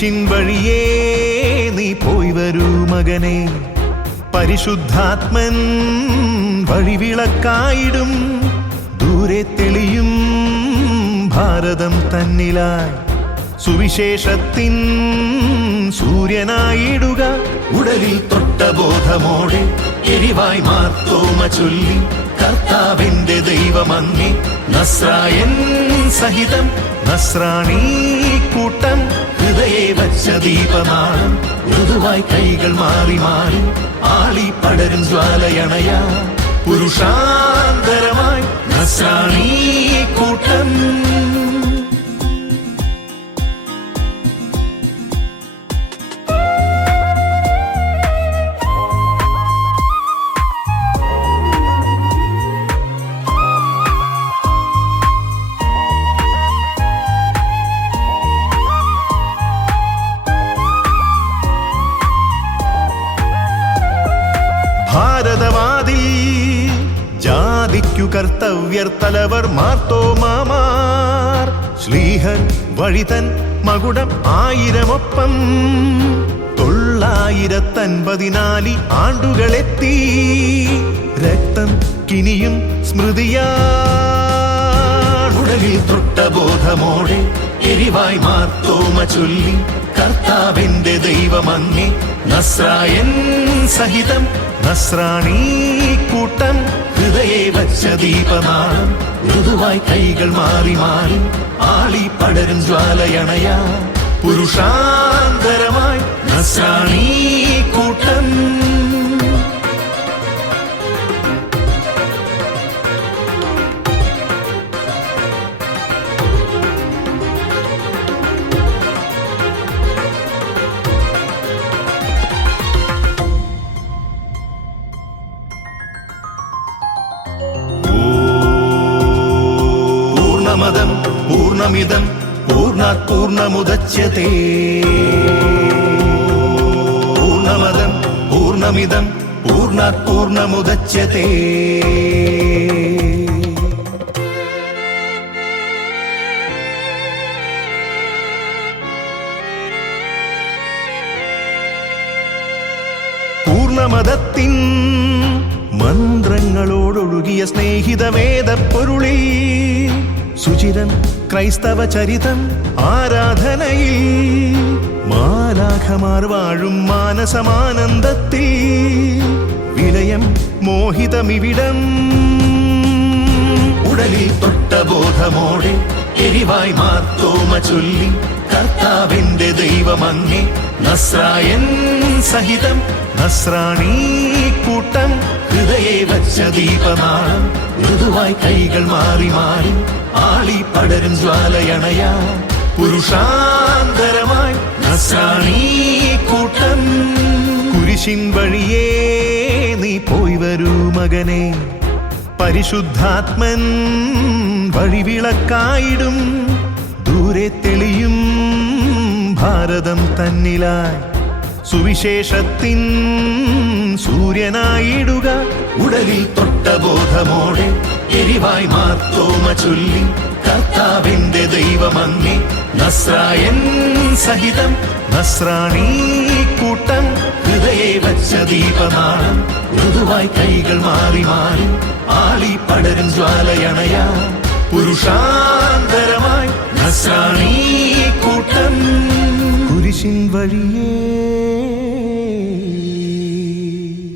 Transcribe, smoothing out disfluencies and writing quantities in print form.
കുരിശിൻ വഴിയേ നീ പോയി വരൂ മകനെ, പരിശുദ്ധാത്മൻ വഴിവിളക്കായിടും. ദൂരെ തെളിയും ഭാരതം തന്നിലായി സുവിശേഷത്തിൻ സൂര്യനായിടുക. ഉടലിൽ തൊട്ട ബോധമോടെ എരിവായി മാർത്തോമ ചൊല്ലി, കർത്താവിന്റെ ദൈവമങ്ങേ നസ്രായൻ സഹിതം നസ്രാണീ കൂട്ടം. ഹൃദയെ വച്ച ദീപനാളം മൃദുവായി കൈകൾ മാറി മാറി ആളി പടരും ജ്വാലയണയാ പുരുഷാന്തരമായി നസ്രാണീ കൂട്ടം. ഭാരതവാതിൽ ജാതിക്കു കർത്തവ്യർ തലവർ മാർത്തോമാമാർ, ശ്ലീഹർ വഴിതൻ മകുടം 1000 954 ആണ്ടുകളെത്തി. രക്തം കിനിയും സ്മൃതിയാടലിൽ തൊട്ട ബോധമോടെ എരിവായി മാർത്തോമ ചൊല്ലി, കർത്താവിന്റെ ദൈവമങ്ങേ നസ്രായൻ സഹിതം നസ്രാണീ കൂട്ടം. ഹൃദയെ വച്ച ദീപനാളം മൃദുവായി കൈകൾ മാറി മാറി ആളി പടരും ജ്വാലയണയാ പുരുഷാന്തരമായി നസ്രാണീ കൂട്ടം. പൂർണ്ണമദം പൂർണ്ണമിദം പൂർണ്ണാത് പൂർണ്ണമുദച്യതേ. പൂർണ്ണമദം പൂർണ്ണമിദം പൂർണ്ണാത് പൂർണ്ണമുദച്യതേ. പൂർണ്ണമദത്തിൻ മന്ത്രങ്ങളോടൊഴുകിയ സ്നേഹിതവേദ പൊരുളിൽ സുചിരൻ ക്രൈസ്തവ ചരിതം ആരാധനയിൽ മാലാഖമാർ വാഴും മാനസമാനന്ദത്തിൽ വിലയം മോഹിതമിവിടം. ഉടലിൽ തൊട്ട ബോധമോടെ എരിവായി മാർത്തോമ ചൊല്ലി, കർത്താവിന്റെ ദൈവമങ്ങേ നസ്രായൻ സഹിതം നസ്രാണീ കൂട്ടം. ഹൃദയെ വച്ച ദീപനാളം മൃദുവായി കൈകൾ മാറി മാറി ആളി പടരും ജ്വാലയണയാ പുരുഷാന്തരമായി നസ്രാണീ കൂട്ടം. കുരിശിൻ വഴിയേ നീ പോയി വരൂ മകനെ, പരിശുദ്ധാത്മൻ വഴിവിളക്കായിടും. ദൂരെ തെളിയും ഭാരതം തന്നിലായി സുവിശേഷത്തിൻ സൂര്യനായിടുക. ഉടലിൽ തൊട്ട ബോധമോടെ എരിവായി മാർത്തോമ ചൊല്ലി, കർത്താവിന്റെ ദൈവമങ്ങേ നസ്രായൻ സഹിതം നസ്രാണീ കൂട്ടം. ഹൃദയെ വച്ച ദീപനാളം മൃദുവായി കൈകൾ മാറി മാറി ആളി പടരും ജ്വാലയണയാ പുരുഷാന്തരമായി നസ്രാണീ കൂട്ടം. കുരിശിൻ വഴിയേ